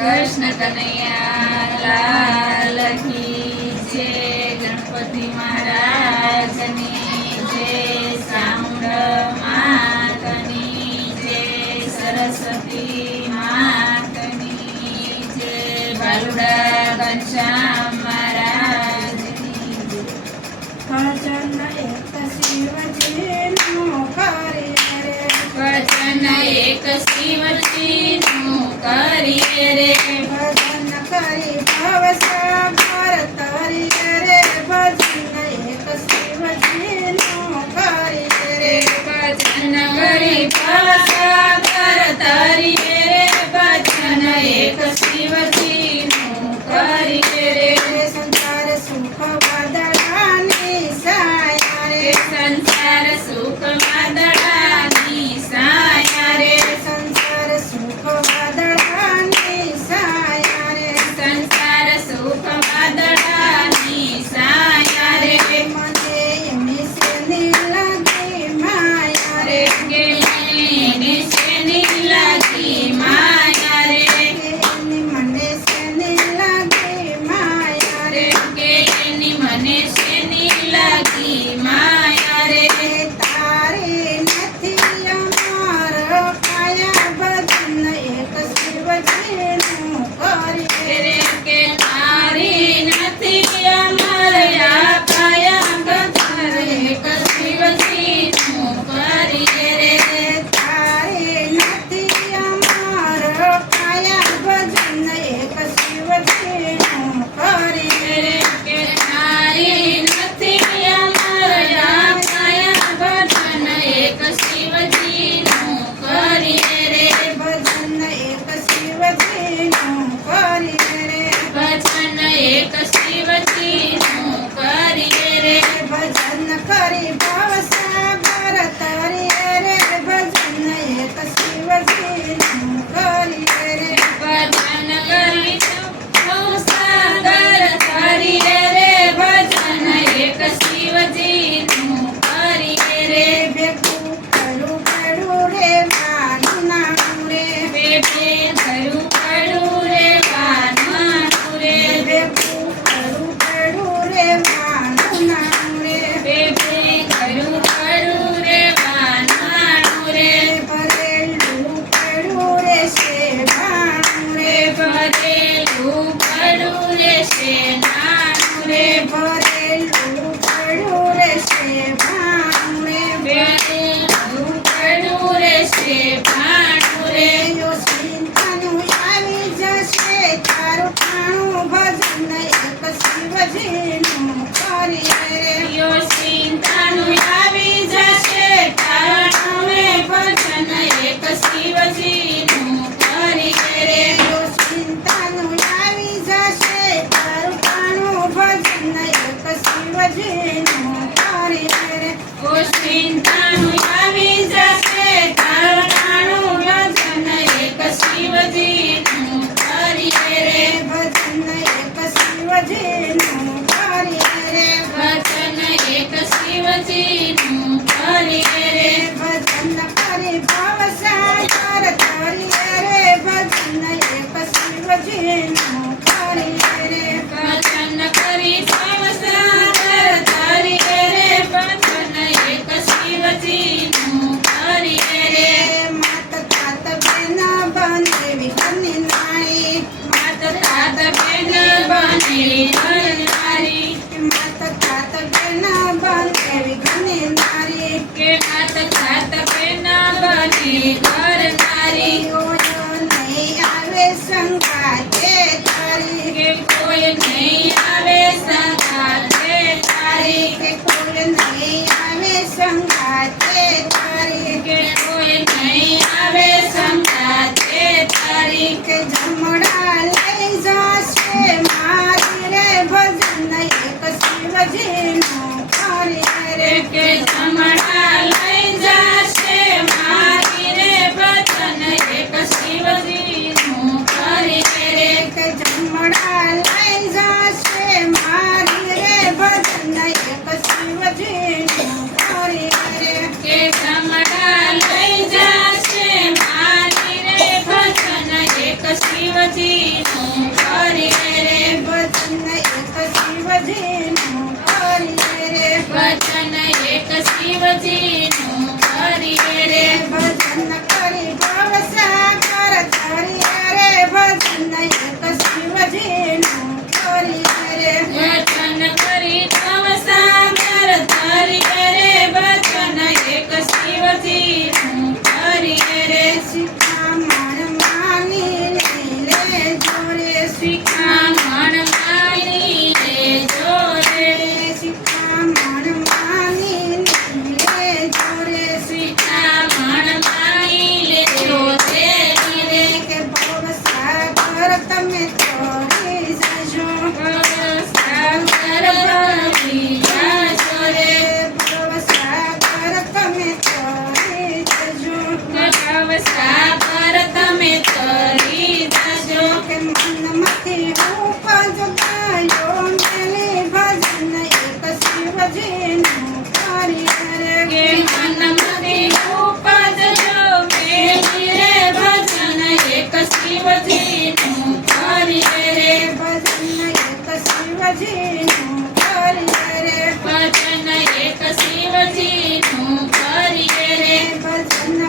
कृष्ण कन्हैया लाल की जय। गणपति महाराज की जय। चामुंड मातनी जय। सरस्वती मातनी जय। बालुड़ा घनश्याम महाराज की जय। भजन एक शिवजीनु करिए रे, भजन एक शिवजीनु करिए रे। भजन करी भवसागर तरिए रे, भजन एक शिवजीनु करिए रे, भजन करी भवसागर तरिए रे। भजन एक शिवजीनु करिए रे। संसार सुख वादळानी साया रे, संसार सुख वादळानी साया रे। संसार सुख वादळानी साया रे, संसार सुख वादळानी साया रे। मने निसेनी लगी माया रे, निसेनी लगी माया रे। मने सेनी लगी माया रे, મને શેની લાગી માયા રે। તારી નથી અમાર કાયા, ભજન એક શિવજીનું કરીએ રે, કે તારી નથી અમારા કાયા, ભજન એક શિવજીનું કરીએ રે। તારી નથી અમાર કાયા, ભજન એક શિવજીનું કરીએ રે, કે તારી નથી અમારા કાયા, ભજન એક શિવજીનું કરીએ રે। ભજન એક શિવજીનું કરીએ રે, ભજન એક શિવજીનું કરીએ રે। ભજન કરી ભવસાગર તરીએ રે, ભજન એક શિવજીનું કરીએ રે, ભજન કરી ભવસાગર તરીએ રે। ભજન એક શિવજીનું કરીએ રે। ભેગું કરું પડું રે માનું નામ રે, બેબે થયું પડું રે વાનવાનું રે। ભેગું કરું પડું રે માનું નામ રે, બેબે થયું પડું રે વાનવાનું રે। ભરેલું પડું રે શેવાણું રે, ભરેલું પડું રે શેનાનું રે। ભરેલું પડું રે શેવાણું રે, ભરેલું પડું રે શેભાણું રે। યો ચિંતાનું આવી જશે તારું ઠાણું, ભજન એક શિવજીનું કરીએ રે, યો ચિંતાનું આવી જશે તારણું રે। ભજન એક શિવજીનું કરીએ રે। યો ચિંતાનું આવી જશે તારું ઠાણું, ભજન એક શિવજીનું કરીએ રે, ઓ ચિંતાનું આવી જશે તારણું, ભજન એક શિવજીનું કરીએ રે। ભજન એક શિવજીનું કરીએ રે, ભજન એક શિવજીનું કરીએ રે। ભજન કરી ભવસાગર તરીએ રે, ભજન એક શિવજીનું કરીએ રે, ભજન કરી ભવસાગર તરીએ રે। ભજન એક શિવજીનું કરીએ રે। માત તાત બેન બનેવી ઘરની નારી, માત તાત બેન બનેલી ઘરનારી, માત તાત બેન બનેવી ઘરની નારી, કે માત તાત બેન બનેલી ઘરનારી, ઓયો નહીં આવે સંગાતે તારી, કે કોઈ નહીં આવે સંગાતે તારી, કે કોઈ નહીં આવે સંગાતે તારી, કે કોઈ નહીં આવે સંગાતે તારી, કે જમણા લઈ જશે મારી રે, ભજન એક શિવજીનું કરીએ રે, કે જમણા લઈ જશે મારી રે। ભજન એક શિવજીનું કરીએ રે। કે જમણા લઈ જશે મારી રે, ભજન એક શિવજીનું કરીએ રે, કે જમણા લઈ જશે મારી રે। ભજન એક શિવજી શિવજીનું કરીએ રે ભજન એક શિવજીનું કરીએ રે ભજન એક શિવજીનું કરીએ રે ભજન કરી ભવસાગર તરીએ રે ભજન એક શિવજીનું કરીએ રે ભજન કરી ભવસાગર તરીએ રે ભજન એક શિવજીનું કરીએ રે શિખામણ માની લેજો રે શિખામણ માની લેજો રે શિખામણ માની લેજો રે શિખામણ માની લેજો રે રે કે ભવસાગર તમે તરી જજો ભવસાગર ભરી જાશો રે ભવસાગર તમે તરી જજો ભવસાગર તમે તરી જાશો કે મનમાંથી ઉપજ ગાયો મેલી ભજન એક શિવજીનું કરીએ રે કે મનમાંથી ઉપજજો મેલી રે ભજન એક શિવજીનું કરીએ રે ભજન એક શિવજીનું કરીએ રે ભજન એક શિવજીનું કરીએ રે ભજન